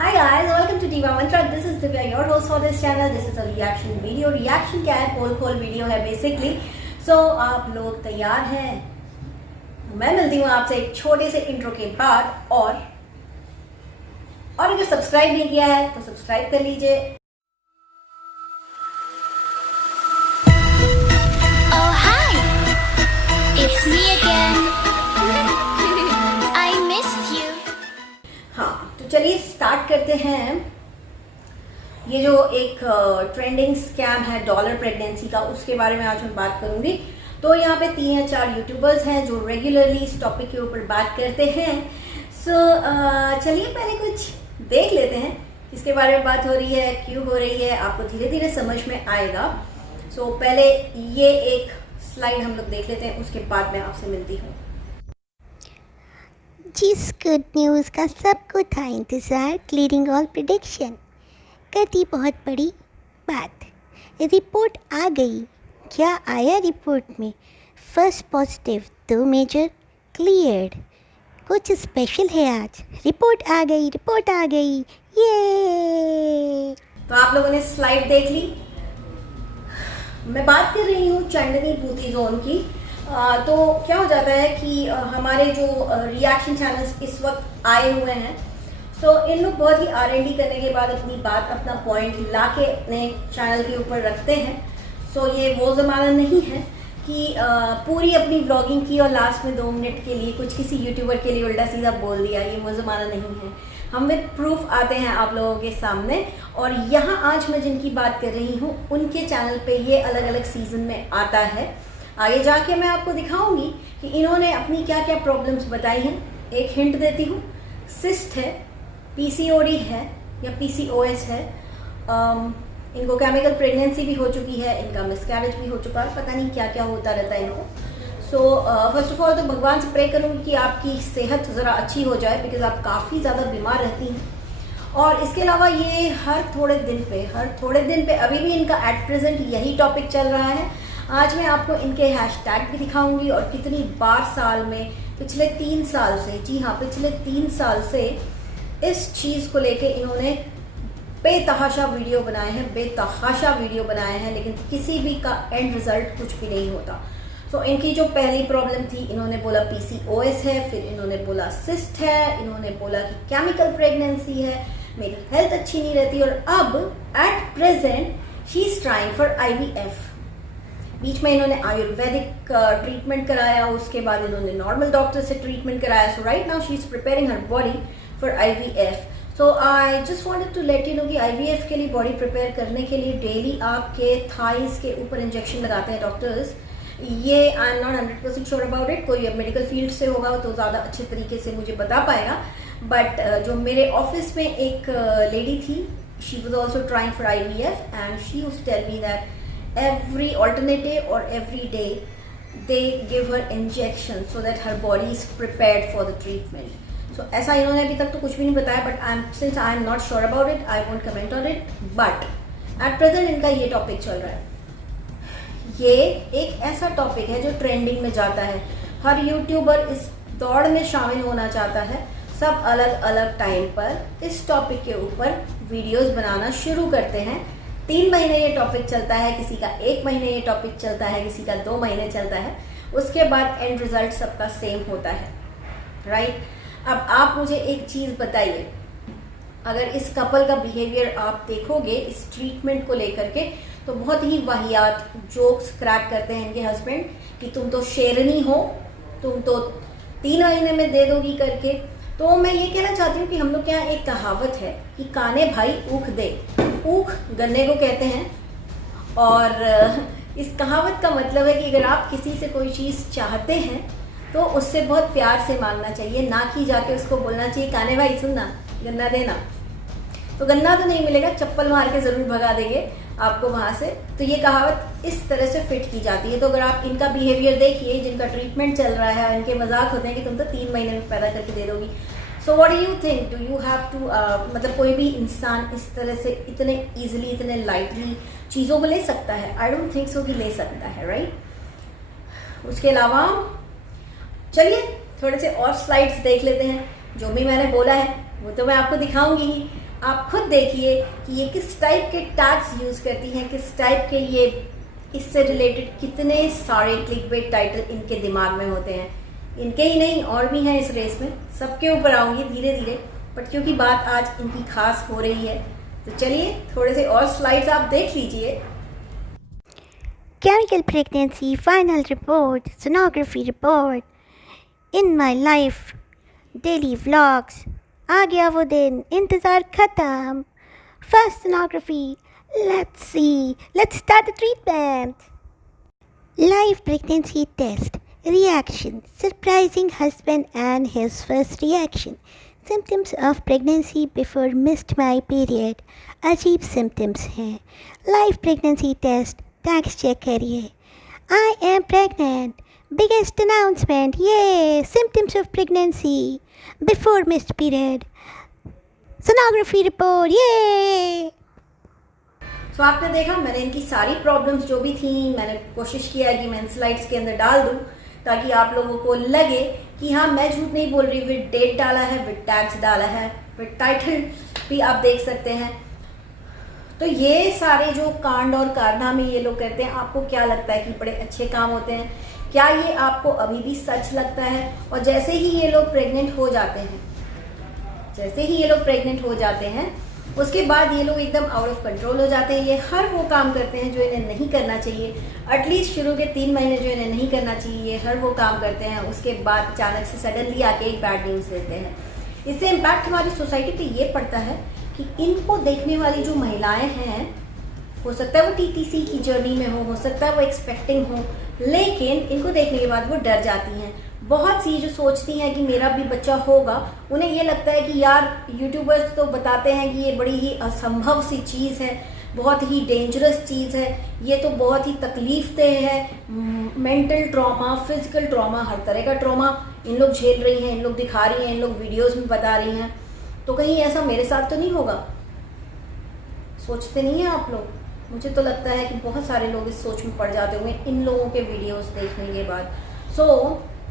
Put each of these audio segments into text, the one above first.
Hi guys, welcome to Diva Mantra. This is Divya, your host for this channel. This is a reaction video. Reaction क्या है? पोल खोल video है basically. So आप लोग तैयार हैं? मैं मिलती हूँ आपसे एक छोटे से इंट्रो के बाद और अगर सब्सक्राइब नहीं किया है तो सब्सक्राइब कर लीजिए. Oh hi, it's me again. I missed you. हाँ, तो चलिए स्टार्ट करते हैं. ये जो एक ट्रेंडिंग स्कैम है डॉलर प्रेगनेंसी का, उसके बारे में आज मैं बात करूंगी. तो यहाँ पे 3 या 4 यूट्यूबर्स हैं जो रेगुलरली इस टॉपिक के ऊपर बात करते हैं. सो चलिए पहले कुछ देख लेते हैं इसके बारे में बात हो रही है, क्यों हो रही है, आपको धीरे धीरे समझ में आएगा. सो पहले ये एक स्लाइड हम लोग देख लेते हैं, उसके बाद मैं आपसे मिलती हूँ. जिस गुड न्यूज़ का सबको था इंतज़ार, क्लियरिंग ऑल प्रिडिक्शन कर दी बहुत बड़ी बात. रिपोर्ट आ गई. क्या आया रिपोर्ट में? First positive, 2 major cleared. कुछ स्पेशल है आज. रिपोर्ट आ गई, रिपोर्ट आ गई. ये तो आप लोगों ने स्लाइड देख ली. मैं बात कर रही हूँ चांदनी बूटी जोन की. तो क्या हो जाता है कि हमारे जो रिएक्शन चैनल्स इस वक्त आए हुए हैं, तो इन लोग बहुत ही R&D करने के बाद अपनी बात, अपना पॉइंट लाके अपने चैनल के ऊपर रखते हैं. सो ये वो ज़माना नहीं है कि पूरी अपनी व्लॉगिंग की और लास्ट में 2 मिनट के लिए कुछ किसी यूट्यूबर के लिए उल्टा सीधा बोल दिया. ये वो ज़माना नहीं है. हम विद प्रूफ आते हैं आप लोगों के सामने. और यहाँ आज मैं जिनकी बात कर रही हूँ उनके चैनल पे ये अलग अलग सीजन में आता है. आगे जाके मैं आपको दिखाऊंगी कि इन्होंने अपनी क्या क्या प्रॉब्लम्स बताई हैं. एक हिंट देती हूँ, सिस्ट है, PCOD है या PCOS है, इनको केमिकल प्रेगनेंसी भी हो चुकी है, इनका मिसकैरेज भी हो चुका है, पता नहीं क्या क्या होता रहता है इनको. सो फर्स्ट ऑफ ऑल तो भगवान से प्रे करूँगी कि आपकी सेहत ज़रा अच्छी हो जाए, बिकॉज आप काफ़ी ज़्यादा बीमार रहती हैं. और इसके अलावा ये हर थोड़े दिन पे अभी भी इनका एट प्रेजेंट यही टॉपिक चल रहा है. आज मैं आपको इनके हैशटैग भी दिखाऊंगी और कितनी बार साल में पिछले 3 साल से, जी हाँ पिछले 3 साल से इस चीज़ को लेके इन्होंने बेतहाशा वीडियो बनाए हैं, लेकिन किसी भी का एंड रिजल्ट कुछ भी नहीं होता. सो इनकी जो पहली प्रॉब्लम थी, इन्होंने बोला PCOS है, फिर इन्होंने बोला सिस्ट है, इन्होंने बोला कि केमिकल प्रेगनेंसी है, मेरी हेल्थ अच्छी नहीं रहती. और अब at present she is trying for IVF. बीच में इन्होंने आयुर्वेदिक ट्रीटमेंट कराया, उसके बाद इन्होंने नॉर्मल डॉक्टर से ट्रीटमेंट कराया. So right now she is preparing her body for IVF. So I just wanted to let you know कि IVF के लिए बॉडी प्रिपेयर करने के लिए डेली आपके थाइस के ऊपर इंजेक्शन लगाते हैं डॉक्टर्स. ये I am not 100% sure about it. कोई मेडिकल फील्ड से होगा तो ज़्यादा अच्छे तरीके से मुझे बता पाएगा. बट जो मेरे ऑफिस में एक लेडी थी, she was also trying for IVF and she used to tell me that every alternate day or every day they give her injection so that her body is prepared for the treatment. So ऐसा इन्होंने अभी तक तो कुछ भी नहीं बताया, but since I am not sure about it, I won't comment on it. But at present इनका ये टॉपिक चल रहा है. ये एक ऐसा टॉपिक है जो ट्रेंडिंग में जाता है. हर यूट्यूबर इस दौड़ में शामिल होना चाहता है. सब अलग अलग टाइम पर इस टॉपिक के ऊपर वीडियोस बनाना शुरू करते हैं. 3 महीने ये टॉपिक चलता है, किसी का 1 महीने ये टॉपिक चलता है, किसी का 2 महीने चलता है. उसके बाद एंड रिजल्ट सबका सेम होता है. राइट. अब आप मुझे एक चीज़ बताइए, अगर इस कपल का बिहेवियर आप देखोगे इस ट्रीटमेंट को लेकर के, तो बहुत ही वाहियात जोक्स क्रैक करते हैं इनके हस्बैंड कि तुम तो शेरनी हो, तुम तो 3 महीने में दे दोगी करके. तो मैं ये कहना चाहती हूँ कि हम लोग के यहाँ एक कहावत है कि काने भाई ऊख दे. ऊख गन्ने को कहते हैं. और इस कहावत का मतलब है कि अगर आप किसी से कोई चीज़ चाहते हैं तो उससे बहुत प्यार से मांगना चाहिए, ना कि जाके उसको बोलना चाहिए काने भाई सुन ना, गन्ना देना. तो गन्ना तो नहीं मिलेगा, चप्पल मार के ज़रूर भगा देंगे आपको वहाँ से. तो ये कहावत इस तरह से फिट की जाती है. तो अगर आप इनका बिहेवियर देखिए, जिनका ट्रीटमेंट चल रहा है, इनके मजाक होते हैं कि तुम तो 3 महीने में पैदा करके दे दोगी. So what do you think, do you have to मतलब कोई भी इंसान इस तरह से इतने ईजिली, इतने लाइटली चीज़ों को ले सकता है? आई डोंट थिंक सो कि ले सकता है. राइट. उसके अलावा चलिए थोड़े से और स्लाइड्स देख लेते हैं. जो भी मैंने बोला है वो तो मैं आपको दिखाऊंगी ही, आप खुद देखिए कि ये किस टाइप के टैग्स यूज़ करती हैं, किस टाइप के ये इससे रिलेटेड कितने सारे क्लिकबेट टाइटल इनके दिमाग में होते हैं। इनके ही नहीं और भी हैं इस रेस में, सबके ऊपर आऊँगी धीरे धीरे, बट क्योंकि बात आज इनकी खास हो रही है तो चलिए थोड़े से और स्लाइड्स आप देख लीजिए। Chemical pregnancy final report, sonography report, in my life, daily vlogs, आ गया वो दिन, इंतज़ार ख़त्म, first sonography, let's see, let's start the treatment. Live pregnancy test, reaction, surprising husband and his first reaction, symptoms of pregnancy before missed my period, अजीब symptoms हैं, live pregnancy test, टैक्स check करिए, I am pregnant, biggest announcement, ये symptoms of pregnancy before missed period, sonography report, ये। तो आपने देखा मैंने इनकी सारी प्रॉब्लम्स जो भी थी मैंने कोशिश किया कि मैं इन स्लाइड्स के अंदर डाल दूं ताकि आप लोगों को लगे कि हाँ मैं झूठ नहीं बोल रही, विद डेट डाला है, विद टैग्स डाला है, विद टाइटल भी आप देख सकते हैं। तो ये सारे जो कांड और कारनामे ये लोग करते हैं, आपको क्या लगता है कि बड़े अच्छे काम होते हैं? क्या ये आपको अभी भी सच लगता है? और जैसे ही ये लोग प्रेग्नेंट हो जाते हैं उसके बाद ये लोग एकदम आउट ऑफ कंट्रोल हो जाते हैं। ये हर वो काम करते हैं जो इन्हें नहीं करना चाहिए, एटलीस्ट शुरू के 3 महीने जो इन्हें नहीं करना चाहिए, ये हर वो काम करते हैं। उसके बाद अचानक से सडनली आके एक बैड न्यूज़ देते हैं। इससे इम्पैक्ट हमारी सोसाइटी पे ये पड़ता है कि इनको देखने वाली जो महिलाएं हैं, हो सकता है वो टीटीसी की जर्नी में हो सकता है वो एक्सपेक्टिंग हो, लेकिन इनको देखने के बाद वो डर जाती हैं। बहुत सी जो सोचती हैं कि मेरा भी बच्चा होगा, उन्हें ये लगता है कि यार यूट्यूबर्स तो बताते हैं कि ये बड़ी ही असंभव सी चीज़ है, बहुत ही डेंजरस चीज़ है, ये तो बहुत ही तकलीफदेह है, मेंटल ट्रॉमा, फिजिकल ट्रॉमा, हर तरह का ट्रॉमा इन लोग झेल रही हैं, इन लोग दिखा रही हैं, इन लोग वीडियोज़ में बता रही हैं। तो कहीं ऐसा मेरे साथ तो नहीं होगा? सोचते नहीं हैं आप लोग? मुझे तो लगता है कि बहुत सारे लोग इस सोच में पड़ जाते होंगे इन लोगों के वीडियोस देखने के बाद।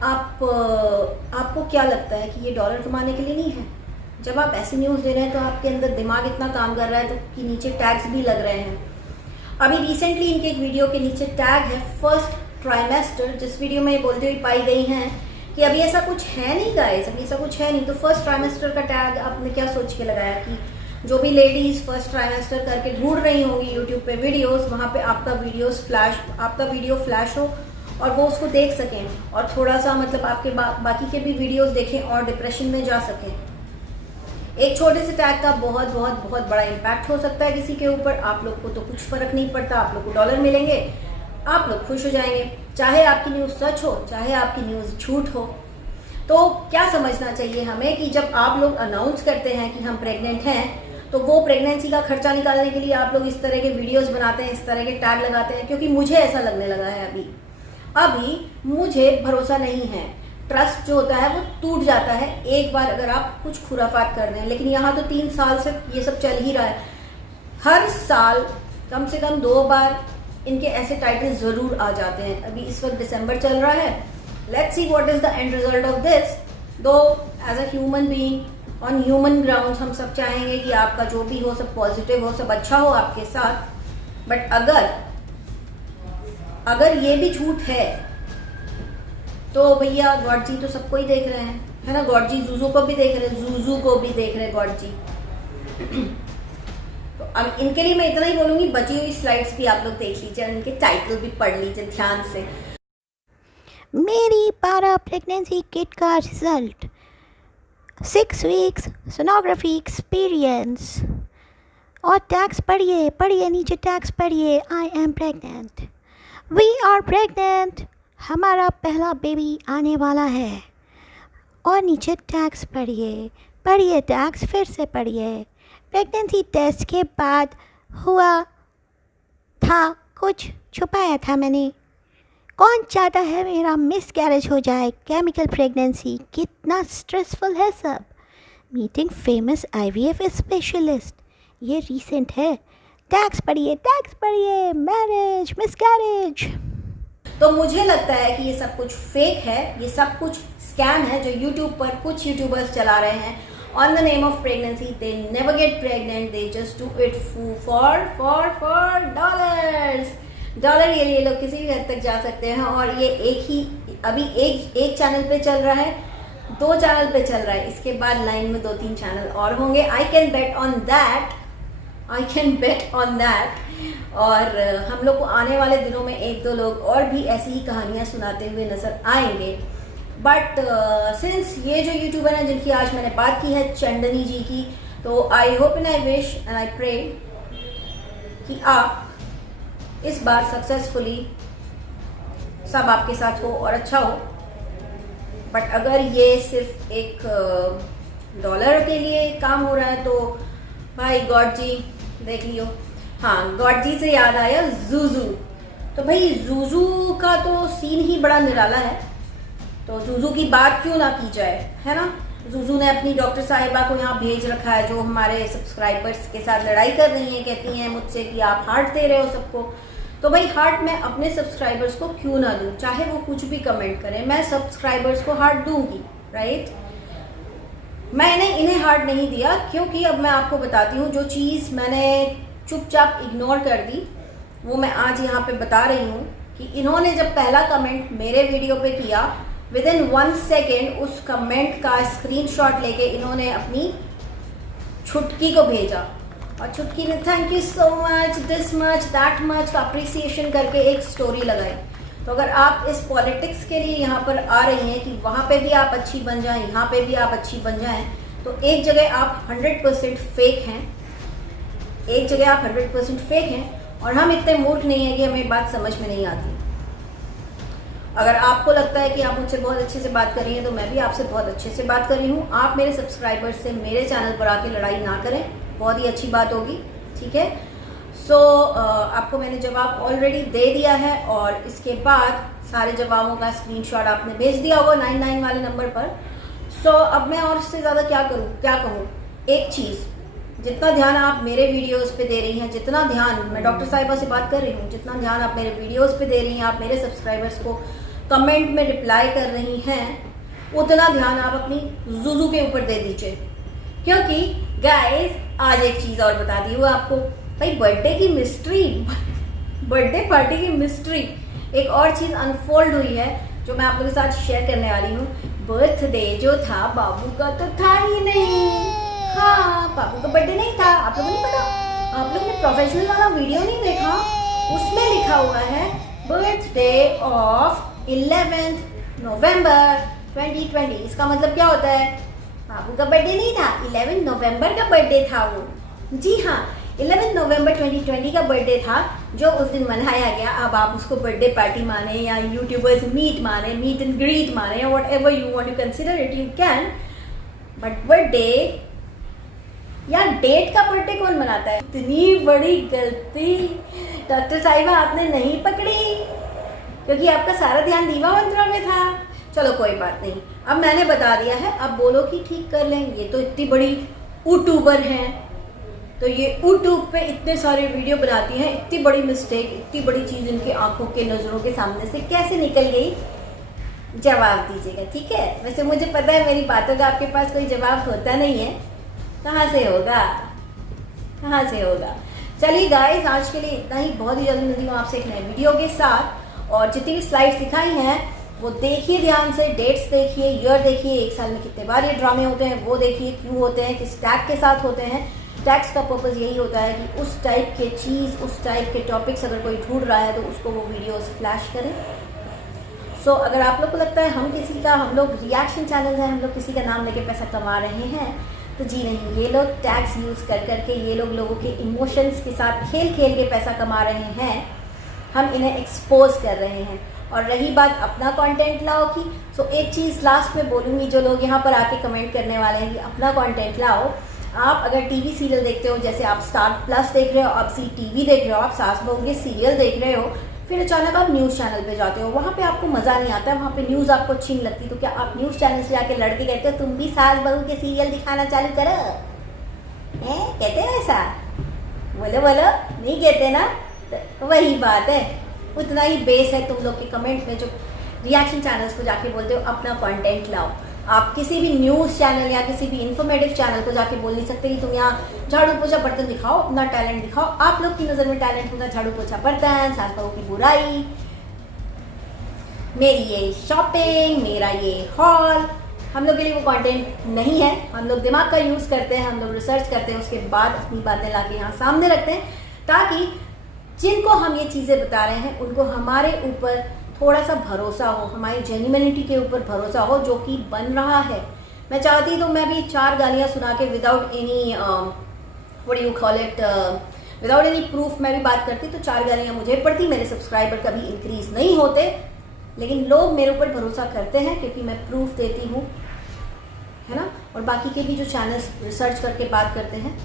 आपको क्या लगता है कि ये डॉलर कमाने के लिए नहीं है? जब आप ऐसी न्यूज़ दे रहे हैं तो आपके अंदर दिमाग इतना काम कर रहा है तो कि नीचे टैग्स भी लग रहे हैं। अभी रिसेंटली इनके एक वीडियो के नीचे टैग है फर्स्ट ट्राइमेस्टर, जिस वीडियो में ये बोलते हुए पाई गई हैं कि अभी ऐसा कुछ है नहीं गाइस, अभी ऐसा कुछ है नहीं। तो फर्स्ट ट्राइमेस्टर का टैग आपने क्या सोच के लगाया कि जो भी लेडीज फर्स्ट ट्राइमेस्टर करके ढूंढ रही होंगी यूट्यूब पे वीडियोस, वहाँ पे आपका वीडियो फ्लैश हो और वो उसको देख सकें और थोड़ा सा मतलब आपके बाकी के भी वीडियोस देखें और डिप्रेशन में जा सकें। एक छोटे से टैग का बहुत बहुत बहुत बड़ा इम्पैक्ट हो सकता है किसी के ऊपर। आप लोग को तो कुछ फर्क नहीं पड़ता, आप लोग को डॉलर मिलेंगे, आप लोग खुश हो जाएंगे, चाहे आपकी न्यूज़ सच हो चाहे आपकी न्यूज़ झूठ हो। तो क्या समझना चाहिए हमें कि जब आप लोग अनाउंस करते हैं कि हम प्रेग्नेंट हैं तो वो प्रेगनेंसी का खर्चा निकालने के लिए आप लोग इस तरह के वीडियोस बनाते हैं, इस तरह के टैग लगाते हैं, क्योंकि मुझे ऐसा लगने लगा है अभी मुझे भरोसा नहीं है। ट्रस्ट जो होता है वो टूट जाता है एक बार अगर आप कुछ खुराफात कर रहे हैं। लेकिन यहाँ तो 3 साल से ये सब चल ही रहा है, हर साल कम से कम 2 बार इनके ऐसे टाइटल जरूर आ जाते हैं। अभी इस वक्त दिसंबर चल रहा है, let's see what is the end result of this. Though as a human being on human ground हम सब चाहेंगे कि आपका जो भी हो सब पॉजिटिव हो, सब अच्छा हो आपके साथ। बट अगर ये भी झूठ है तो भैया गॉड जी तो सबको ही देख रहे हैं, है ना। गॉड जी जूजू को भी देख रहे हैं, जूजू को भी देख रहे हैं गॉड जी। तो अब इनके लिए मैं इतना ही बोलूंगी, बची हुई स्लाइड्स भी आप लोग देख लीजिए, इनके टाइटल भी पढ़ लीजिए ध्यान से। मेरी पारा प्रेगनेंसी किट का रिजल्ट 6 वीक्स सोनोग्राफी एक्सपीरियंस। और टैक्स पढ़िए नीचे टैक्स पढ़िए, I am pregnant, we are pregnant, हमारा पहला बेबी आने वाला है। और नीचे टैक्स पढ़िए टैक्स फिर से पढ़िए। प्रेगनेंसी टेस्ट के बाद हुआ था कुछ छुपाया था मैंने, कौन चाहता है मेरा मिस कैरेज हो जाए। केमिकल प्रेगनेंसी कितना स्ट्रेसफुल है सब। मीटिंग फेमस IVF स्पेशलिस्ट, ये रीसेंट है। टैक्स पढ़िए मैरिज मिस कैरेज। तो मुझे लगता है कि ये सब कुछ फेक है, ये सब कुछ स्कैम है जो यूट्यूब पर कुछ यूट्यूबर्स चला रहे हैं। on the name of pregnancy. They never get pregnant. They just do it for dollars. Dollar ये लिए लोग किसी भी हद तक जा सकते हैं। और ये अभी एक चैनल पे चल रहा है, 2 चैनल पे चल रहा है, इसके बाद लाइन में 2-3 चैनल और होंगे। I can bet on that. और हम लोग को आने वाले दिनों में 1-2 लोग और भी ऐसी ही कहानियां सुनाते हुए नजर आएंगे। बट सिंस ये जो यूट्यूबर हैं जिनकी आज मैंने बात की है, चंदनी जी की, तो I hope and I wish and I pray कि आप इस बार सक्सेसफुली सब आपके साथ हो और अच्छा हो। बट अगर ये सिर्फ एक डॉलर के लिए काम हो रहा है तो भाई गॉड जी देख लियो। हाँ, गॉड जी से याद आया जूजू। तो भाई जूजू का तो सीन ही बड़ा निराला है, तो जूजू की बात क्यों ना की जाए, है ना। जूजू ने अपनी डॉक्टर साहिबा को यहाँ भेज रखा है, जो हमारे सब्सक्राइबर्स के साथ लड़ाई कर रही हैं, कहती हैं मुझसे कि आप हार्ट दे रहे हो सबको। तो भाई हार्ट मैं अपने सब्सक्राइबर्स को क्यों ना दूं, चाहे वो कुछ भी कमेंट करें, मैं सब्सक्राइबर्स को हार्ट दूंगी, राइट। मैंने इन्हें हार्ट नहीं दिया क्योंकि अब मैं आपको बताती हूँ, जो चीज़ मैंने चुपचाप इग्नोर कर दी वो मैं आज यहाँ पे बता रही हूँ कि इन्होंने जब पहला कमेंट मेरे वीडियो पे किया, विद इन 1 सेकेंड उस कमेंट का स्क्रीनशॉट लेके इन्होंने अपनी छुटकी को भेजा और छुटकी ने thank you so much, this much, that much का अप्रिसिएशन करके एक स्टोरी लगाई। तो अगर आप इस पॉलिटिक्स के लिए यहाँ पर आ रही हैं कि वहाँ पे भी आप अच्छी बन जाएं, यहाँ पे भी आप अच्छी बन जाएं, तो एक जगह आप 100% फेक हैं, एक जगह आप 100% फेक हैं। और हम इतने मूर्ख नहीं हैं कि हमें बात समझ में नहीं आती। अगर आपको लगता है कि आप मुझसे बहुत अच्छे से बात कर रही हैं तो मैं भी आपसे बहुत अच्छे से बात कर रही हूँ। आप मेरे सब्सक्राइबर्स से मेरे चैनल पर आके लड़ाई ना करें, बहुत ही अच्छी बात होगी, ठीक है। सो आपको मैंने जवाब ऑलरेडी दे दिया है और इसके बाद सारे जवाबों का स्क्रीनशॉट आपने भेज दिया होगा 99 वाले नंबर पर। सो अब मैं और इससे ज़्यादा क्या करूँ, क्या कहूँ। एक चीज़, जितना ध्यान आप मेरे वीडियोस पे दे रही हैं, जितना ध्यान मैं डॉक्टर साहिबा से बात कर रही हूँ, जितना ध्यान आप मेरे वीडियोस पे दे रही हैं, आप मेरे सब्सक्राइबर्स को कमेंट में रिप्लाई कर रही हैं, उतना ध्यान आप अपनी जूजू के ऊपर दे दीजिए। क्योंकि गाइस आज एक चीज़ और बता दी हूँ आपको, भाई बर्थडे की मिस्ट्री, बर्थडे पार्टी की मिस्ट्री एक और चीज़ अनफोल्ड हुई है जो मैं आप लोगों के साथ शेयर करने वाली हूँ। बर्थडे जो था बाबू का तो था ही नहीं। हाँ, बाबू का बर्थडे नहीं था, आप लोगों को नहीं पता, आप लोगों ने प्रोफेशनल वाला वीडियो नहीं देखा, उसमें लिखा हुआ है बर्थडे ऑफ 11 नवंबर 2020। इसका मतलब क्या होता है, बाबू का बर्थडे नहीं था, 11 नवंबर का बर्थडे था वो। जी हाँ, 11 नवंबर 2020 का बर्थडे था जो उस दिन मनाया गया। अब आप उसको बर्थडे पार्टी माने या यूट्यूबर्स मीट माने, मीट एंड ग्रीट माने, या whatever you want to consider it, you can. But birthday या डेट का बर्थडे कौन मनाता है? इतनी बड़ी गलती डॉक्टर साहिबा आपने नहीं पकड़ी क्योंकि आपका सारा ध्यान दीवा मंत्रा में था। चलो कोई बात नहीं, अब मैंने बता दिया है, अब बोलो कि ठीक कर लें। ये तो इतनी बड़ी यूट्यूबर हैं, तो ये यूट्यूब पे इतने सारे वीडियो बनाती हैं, इतनी बड़ी मिस्टेक, इतनी बड़ी चीज़ इनकी आंखों के नज़रों के सामने से कैसे निकल गई, जवाब दीजिएगा, ठीक है। वैसे मुझे पता है मेरी बातों का आपके पास कोई जवाब होता नहीं है, कहाँ से होगा, कहाँ से होगा। चलिए गाइस, आज के लिए इतना ही। बहुत ही जल्दी मिलती हूँ आपसे एक नए वीडियो के साथ, और जितनी भी स्लाइड्स दिखाई हैं वो देखिए ध्यान से, डेट्स देखिए, ईयर देखिए, एक साल में कितने बार ये ड्रामे होते हैं वो देखिए, क्यों होते हैं, किस टैग के साथ होते हैं। टैग्स का पर्पज़ यही होता है कि उस टाइप के चीज़, उस टाइप के टॉपिक्स अगर कोई ढूंढ रहा है तो उसको वो वीडियोस फ्लैश करें। सो अगर आप लोग को लगता है हम लोग रिएक्शन चैनल हैं, हम लोग किसी का नाम लेके पैसा कमा रहे हैं, तो जी नहीं, ये लोग टैग्स यूज़ कर करके ये लोग लोगों के इमोशंस के साथ खेल खेल के पैसा कमा रहे हैं। हम इन्हें एक्सपोज कर रहे हैं। और रही बात अपना कंटेंट लाओ की, तो एक चीज़ लास्ट में बोलूँगी, जो लोग यहाँ पर आके कमेंट करने वाले हैं कि अपना कंटेंट लाओ। आप अगर टीवी सीरियल देखते हो, जैसे आप स्टार प्लस देख रहे हो, आप सी टीवी देख रहे हो, आप सास बहू के सीरियल देख रहे हो, फिर अचानक आप न्यूज़ चैनल पे जाते हो, वहाँ पे आपको मज़ा नहीं आता है, वहाँ पे न्यूज़ आपको अच्छी नहीं लगती, तो क्या आप न्यूज़ चैनल से जाके लड़के कहते हो तुम भी सास बहू के सीरियल दिखाना चालू करो? कहते हो ऐसा? बोलो बोलो, नहीं कहते ना? तो वही बात है, उतना ही बेस है तुम लोग के कमेंट में जो रिएक्शन चैनल्स को जाके बोलते हो अपना कंटेंट लाओ। आप किसी भी न्यूज़ चैनल या किसी भी इंफॉर्मेटिव चैनल को जाके बोल नहीं सकते कि तुम यहाँ झाड़ू पोछा बर्तन दिखाओ, अपना टैलेंट दिखाओ। आप लोग की नज़र में टैलेंट होगा झाड़ू पोछा बर्तन, सास बहू की बुराई, मेरी ये शॉपिंग, मेरा ये हॉल। हम लोग के लिए वो कंटेंट नहीं है। हम लोग दिमाग का यूज़ करते हैं, हम लोग रिसर्च करते हैं, उसके बाद अपनी बातें लाके यहाँ सामने रखते हैं, ताकि जिनको हम ये चीज़ें बता रहे हैं उनको हमारे ऊपर थोड़ा सा भरोसा हो, हमारी जेन्युइनिटी के ऊपर भरोसा हो, जो कि बन रहा है। मैं चाहती तो मैं भी 4 गालियाँ सुना के without any what you call it, without any proof मैं भी बात करती तो 4 गालियाँ मुझे पड़ती, मेरे सब्सक्राइबर कभी इंक्रीज नहीं होते। लेकिन लोग मेरे ऊपर भरोसा करते हैं क्योंकि मैं प्रूफ देती हूँ, है ना। और बाकी के भी जो चैनल्स रिसर्च करके बात करते हैं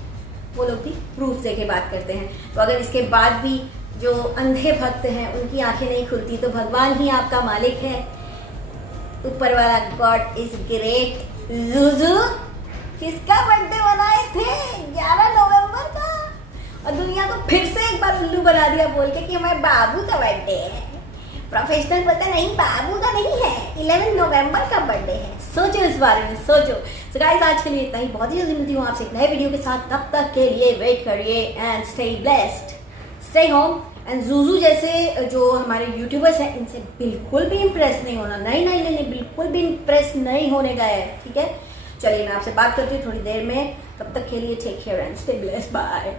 वो लोग भी प्रूफ दे के बात करते हैं। तो अगर इसके बाद भी जो अंधे भक्त हैं उनकी आंखें नहीं खुलती तो भगवान ही आपका मालिक है। ऊपर वाला गॉड इज ग्रेट। जुजू किसका बर्थडे मनाए थे? 11 नवंबर का। और दुनिया को फिर से एक बार उल्लू बना दिया बोल के कि हमारे बाबू का बर्थडे है। प्रोफेशनल पता नहीं, बाबू का नहीं है, 11 नवंबर का बर्थडे है। सोचो इस बारे में, सोचो। सो गाइस, आज के लिए इतना ही। बहुत ही जल्दी मिलती हूँ आपसे एक नए वीडियो के साथ। तब तक के लिए वेट करिए and stay blessed, stay home. And Juju जैसे जो हमारे यूट्यूबर्स हैं इनसे बिल्कुल भी इम्प्रेस नहीं होना। नहीं, बिल्कुल भी इम्प्रेस नहीं होने का है, ठीक है। चलिए मैं आपसे बात करती हूँ थोड़ी देर में। तब तक के लिए take care and stay blessed, bye.